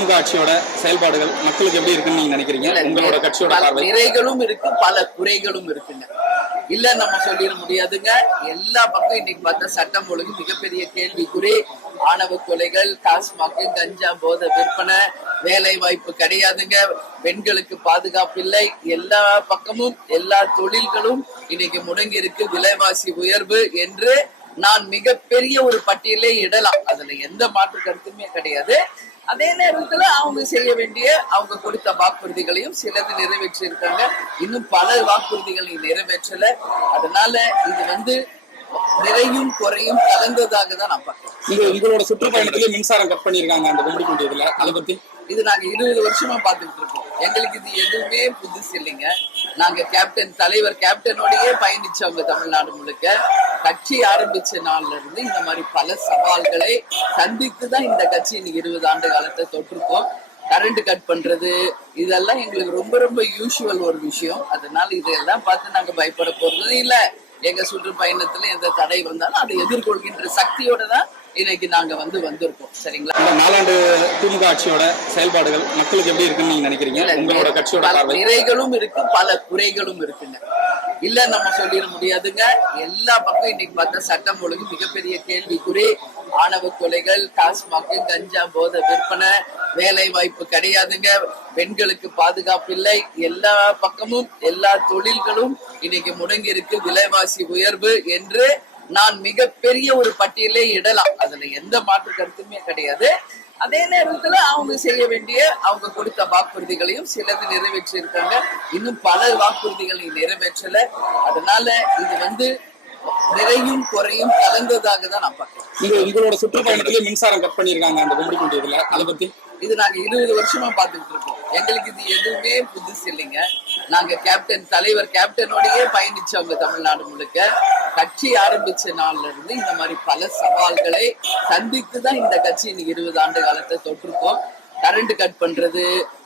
திமுக ஆட்சியோட செயல்பாடுகள் மக்களுக்கு எப்படி இருக்குன்னு நீங்க நினைக்கிறீங்க? உங்களோட கட்சியோட பார்வை? நிறைகளும் இருக்கு பல குறைகளும் இருக்குங்க. இல்ல நம்ம சொல்லிட முடியாதுங்க. எல்லா பக்கம் இன்னைக்கு பார்த்தா சட்டம் ஒழுங்கு மிகப்பெரிய கேள்விக்குறி. ஆணவ கொலைகள் டாஸ்மாக் கஞ்சா போதை விற்பனை வேலை வாய்ப்பு கிடையாதுங்க. பெண்களுக்கு பாதுகாப்பு இல்லை. எல்லா பக்கமும் எல்லா தொழில்களும் இன்னைக்கு முடங்கி இருக்கு விலைவாசி உயர்வு என்று நான் மிகப்பெரிய ஒரு பட்டியலே இடலாம். அதுல எந்த மாற்று கருத்துமே கிடையாது. அதே நேரத்துல அவங்க செய்ய வேண்டிய அவங்க கொடுத்த வாக்குறுதிகளையும் சிலது நிறைவேற்றி இருக்காங்க இன்னும் பல வாக்குறுதிகளை நிறைவேற்றல. அதனால இது வந்து நிறையும் குறையும் கலந்ததாக தான் நான் பார்க்கிறேன். உங்களோட சுற்றுப்பயணத்திலே மின்சாரம் கட் பண்ணிருக்காங்க அந்த கும்பிடி இதுல. அதை பத்தி? இது நாங்க இருபது வருஷமா பார்த்துக்கிட்டு இருக்கோம். எங்களுக்கு இது எதுவுமே புதுசு இல்லைங்க. நாங்க கேப்டன் தலைவர் கேப்டனோடயே பயணிச்சவங்க தமிழ்நாடு முழுக்க. கட்சி ஆரம்பிச்ச நாள்ல இருந்து இந்த மாதிரி பல சவால்களை சந்தித்து தான் இந்த கட்சி இன்னைக்கு இருபது ஆண்டு காலத்தை தொட்டிருக்கோம். கரண்ட் கட் பண்றது இதெல்லாம் எங்களுக்கு ரொம்ப ரொம்ப யூஷுவல் ஒரு விஷயம். அதனால இதெல்லாம் பார்த்து நாங்க பயப்பட போறது இல்ல. எங்க சுற்றுப்பயணத்துல எந்த தடை வந்தாலும் அதை எதிர்கொள்கின்ற சக்தியோட தான் இன்னைக்கு நாங்க வந்து வந்திருக்கோம். சரிங்களா? இந்த நாலாண்டு திமுக ஆட்சியோட செயல்பாடுகள் மக்களுக்கு எப்படி இருக்குன்னு நீங்க நினைக்கிறீங்க? உங்களோட கட்சியோட நிறைகளும் இருக்கு பல குறைகளும் இருக்குங்க. இல்ல நம்ம சொல்லிட முடியாதுங்க. எல்லா பக்கம் இன்னைக்கு பார்த்தா சட்டம் ஒழுங்கு மிகப்பெரிய கேள்விக்குறி. ஆணவ கொலைகள் டாஸ்மாக் கஞ்சா போதை விற்பனை வேலை வாய்ப்பு கிடையாதுங்க. பெண்களுக்கு பாதுகாப்பு இல்லை. எல்லா பக்கமும் எல்லா தொழில்களும் இன்னைக்கு முடங்கி இருக்கு விலைவாசி உயர்வு என்று நான் மிகப்பெரிய ஒரு பட்டியலே இடலாம். அதுல எந்த மாற்று கருத்துமே கிடையாது. அதே நேரத்துல அவங்க செய்ய வேண்டிய அவங்க கொடுத்த வாக்குறுதிகளையும் சிலது நிறைவேற்றி இருக்காங்க இன்னும் பல வாக்குறுதிகளை நிறைவேற்றல. அதனால இது வந்து நிறையும் குறையும் கலந்ததாக தான் நான் பார்க்கிறேன். உங்க உங்களோட சுற்றுப்பயணத்திலே மின்சாரம் கட் பண்ணிருக்காங்க அந்த கும்பிடி இதுல. அதை பத்தி? இது நாங்க இருபது வருஷமா பார்த்துக்கிட்டு இருக்கோம். எங்களுக்கு இது எதுவுமே புதுசு இல்லைங்க. நாங்க கேப்டன் தலைவர் கேப்டனோடயே பயணிச்சவங்க தமிழ்நாடு முழுக்க. கட்சி ஆரம்பிச்ச நாள்ல இருந்து இந்த மாதிரி பல சவால்களை சந்தித்து தான் இந்த கட்சி இன்னைக்கு இருபது ஆண்டு காலத்தை தொட்டிருக்கோம். கரண்ட் கட் பண்றது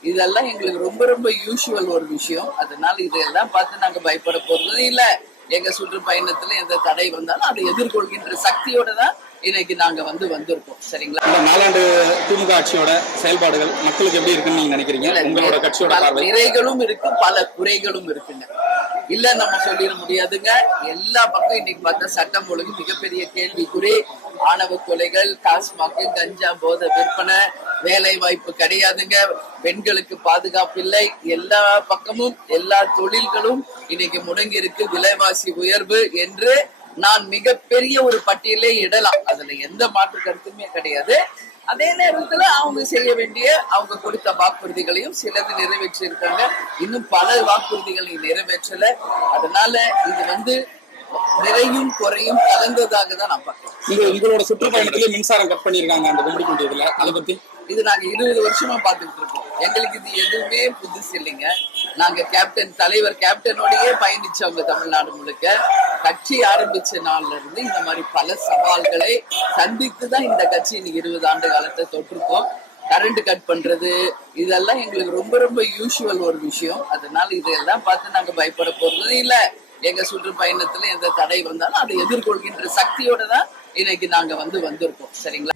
இதெல்லாம் எங்களுக்கு ரொம்ப ரொம்ப யூஷுவல் ஒரு விஷயம். அதனால இதெல்லாம் பார்த்து நாங்க பயப்பட போறது இல்ல. எங்க சுற்றுப்பயணத்துல எந்த தடை வந்தாலும் அதை எதிர்கொள்கின்ற சக்தியோட தான் இன்னைக்கு நாங்க வந்து வந்திருக்கோம். சரிங்களா? இந்த நாலாண்டு திமுக ஆட்சியோட செயல்பாடுகள் மக்களுக்கு எப்படி இருக்குன்னு நீங்க நினைக்கிறீங்க? உங்களோட கட்சியோட நிறைகளும் இருக்கு பல குறைகளும் இருக்குங்க. இல்ல நம்ம சொல்லிட முடியாதுங்க. எல்லா பக்கம் இன்னைக்கு பார்த்தா சட்டம் ஒழுங்கு மிகப்பெரிய கேள்விக்குறி. ஆணவ கொலைகள் டாஸ்மாக் கஞ்சா போதை விற்பனை வேலை வாய்ப்பு கிடையாதுங்க. பெண்களுக்கு பாதுகாப்பு இல்லை. எல்லா பக்கமும் எல்லா தொழில்களும் இன்னைக்கு முடங்கி இருக்கு விலைவாசி உயர்வு என்று நான் மிகப்பெரிய ஒரு பட்டியலே இடலாம். அதுல எந்த மாற்று கருத்துமே கிடையாது. அதே நேரத்துல அவங்க செய்ய வேண்டிய அவங்க கொடுத்த வாக்குறுதிகளையும் சிலது நிறைவேற்றி இருக்காங்க இன்னும் பல வாக்குறுதிகளை நிறைவேற்றல. அதனால இது வந்து நிறையும் குறையும் கலந்ததாக தான் நான் பார்க்கிறேன். உங்க உங்களோட சுற்றுப்பயணத்திலே மின்சாரம் கட் பண்ணிருக்காங்க அந்த இதுல அதை பத்தி? இது நாங்க இருபது வருஷமா பார்த்துக்கிட்டு இருக்கோம். எங்களுக்கு இது எதுவுமே புதுசு இல்லைங்க. நாங்க கேப்டன் தலைவர் கேப்டனோடயே பயணிச்சவங்க தமிழ்நாடு முழுக்க. கட்சி ஆரம்பிச்ச நாள்ல இருந்து இந்த மாதிரி பல சவால்களை சந்தித்து தான் இந்த கட்சி இன்னைக்கு இருபது ஆண்டு காலத்தை தொட்டிருக்கோம். கரண்ட் கட் பண்றது இதெல்லாம் எங்களுக்கு ரொம்ப ரொம்ப யூஷுவல் ஒரு விஷயம். அதனால இதெல்லாம் பார்த்து நாங்க பயப்பட போறது இல்ல. எங்க சுற்றுப்பயணத்துல எந்த தடை வந்தாலும் அதை எதிர்கொள்கின்ற சக்தியோட தான் இன்னைக்கு நாங்க வந்து வந்திருக்கோம். சரிங்களா?